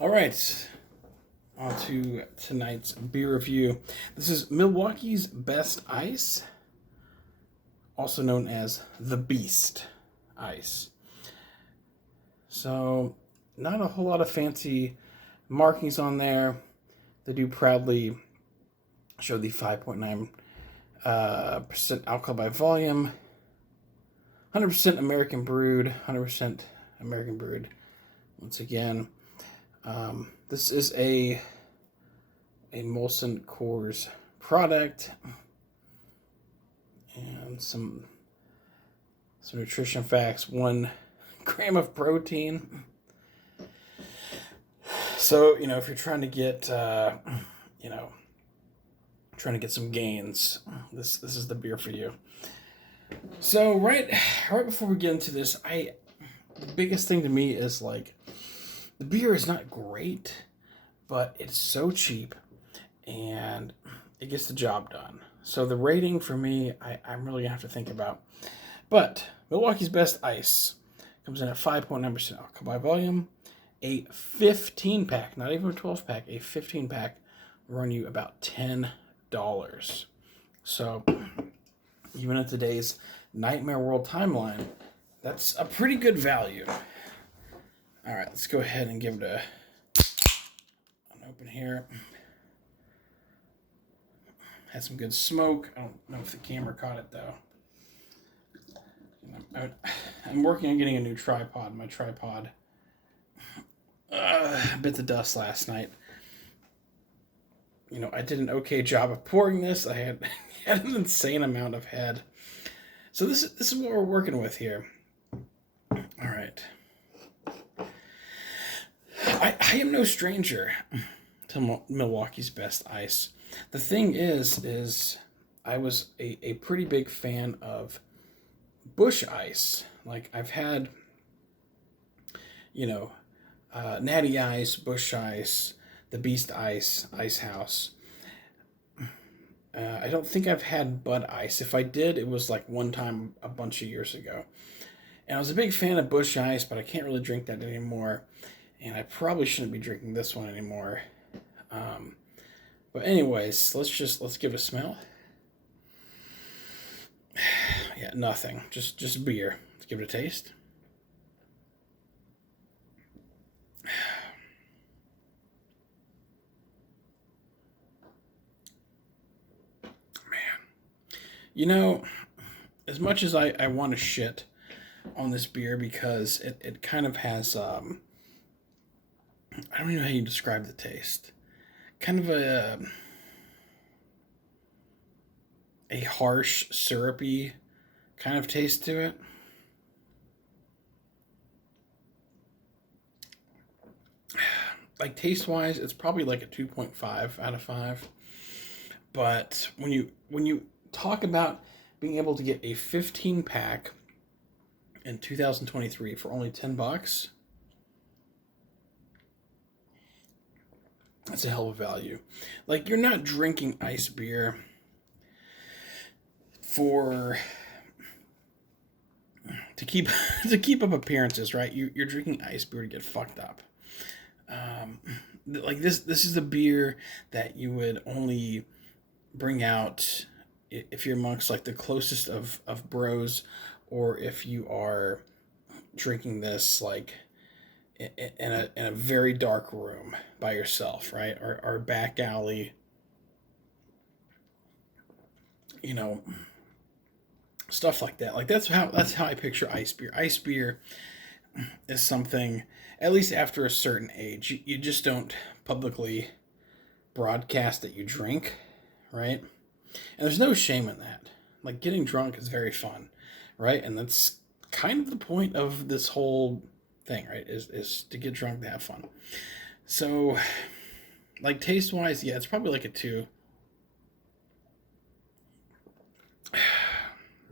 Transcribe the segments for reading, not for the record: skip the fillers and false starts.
All right, on to tonight's beer review. This is Milwaukee's Best Ice, also known as the Beast Ice. So, not a whole lot of fancy markings on there. They do proudly show the 5.9% alcohol by volume, 100% American brewed, 100% American brewed. Once again, this is a Molson Coors product, and some nutrition facts. 1 gram of protein. So if you're trying to get some gains, this is the beer for you. So right before we get into this, the biggest thing to me is like the beer is not great, but it's so cheap and it gets the job done. So the rating for me, I'm really gonna have to think about. But Milwaukee's Best Ice comes in at 5.9% alcohol by volume. A 15 pack, not even a 12 pack, a 15 pack will run you about $10. So even at today's Nightmare World timeline, that's a pretty good value. All right, let's go ahead and give it an open here. Had some good smoke. I don't know if the camera caught it though. I'm working on getting a new tripod. My tripod bit the dust last night. I did an okay job of pouring this. I had an insane amount of head. So this is what we're working with here. All right. I am no stranger to Milwaukee's Best Ice. The thing is I was a pretty big fan of Busch Ice. Like I've had, Natty Ice, Busch Ice, the Beast Ice, Ice House. I don't think I've had Bud Ice. If I did, it was like one time a bunch of years ago. And I was a big fan of Busch Ice, but I can't really drink that anymore. And I probably shouldn't be drinking this one anymore. But anyways, let's give it a smell. Yeah, nothing. Just beer. Let's give it a taste. Man. As much as I want to shit on this beer because it kind of has I don't even know how you describe the taste. Kind of a harsh, syrupy kind of taste to it. Like taste wise, it's probably like a 2.5 out of 5. But when you talk about being able to get a 15 pack in 2023 for only $10, that's a hell of a value. Like, you're not drinking ice beer to keep up appearances, right? You're drinking ice beer to get fucked up. Like this is a beer that you would only bring out if you're amongst like the closest of bros, or if you are drinking this like in a very dark room by yourself, right? Or back alley, stuff like that. Like that's how I picture ice beer. Ice beer is something, at least after a certain age, you just don't publicly broadcast that you drink, right? And there's no shame in that. Like, getting drunk is very fun, right? And that's kind of the point of this whole thing, right? Is to get drunk to have fun. So, like, taste wise, yeah, it's probably like a 2.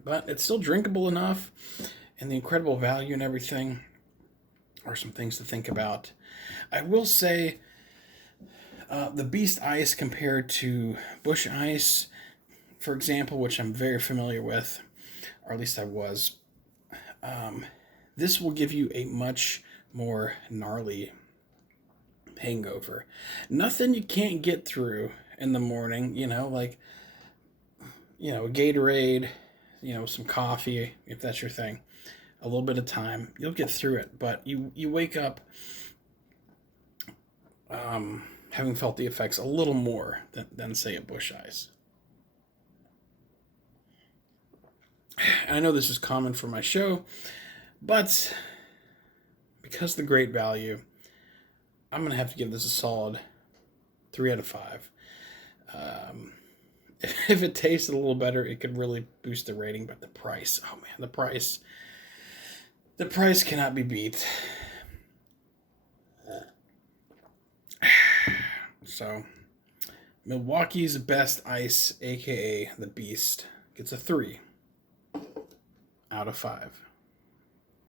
But it's still drinkable enough, and the incredible value and everything are some things to think about. I will say the Beast Ice compared to Busch Ice, for example, which I'm very familiar with, or at least I was, this will give you a much more gnarly hangover. Nothing you can't get through in the morning, like, a Gatorade, some coffee, if that's your thing. A little bit of time, you'll get through it. But you wake up having felt the effects a little more than say, a bush ice. I know this is common for my show, but because of the great value, I'm going to have to give this a solid 3 out of 5. If it tasted a little better, it could really boost the rating, but the price, oh man, the price cannot be beat. So, Milwaukee's Best Ice, aka the Beast, gets a 3 out of 5.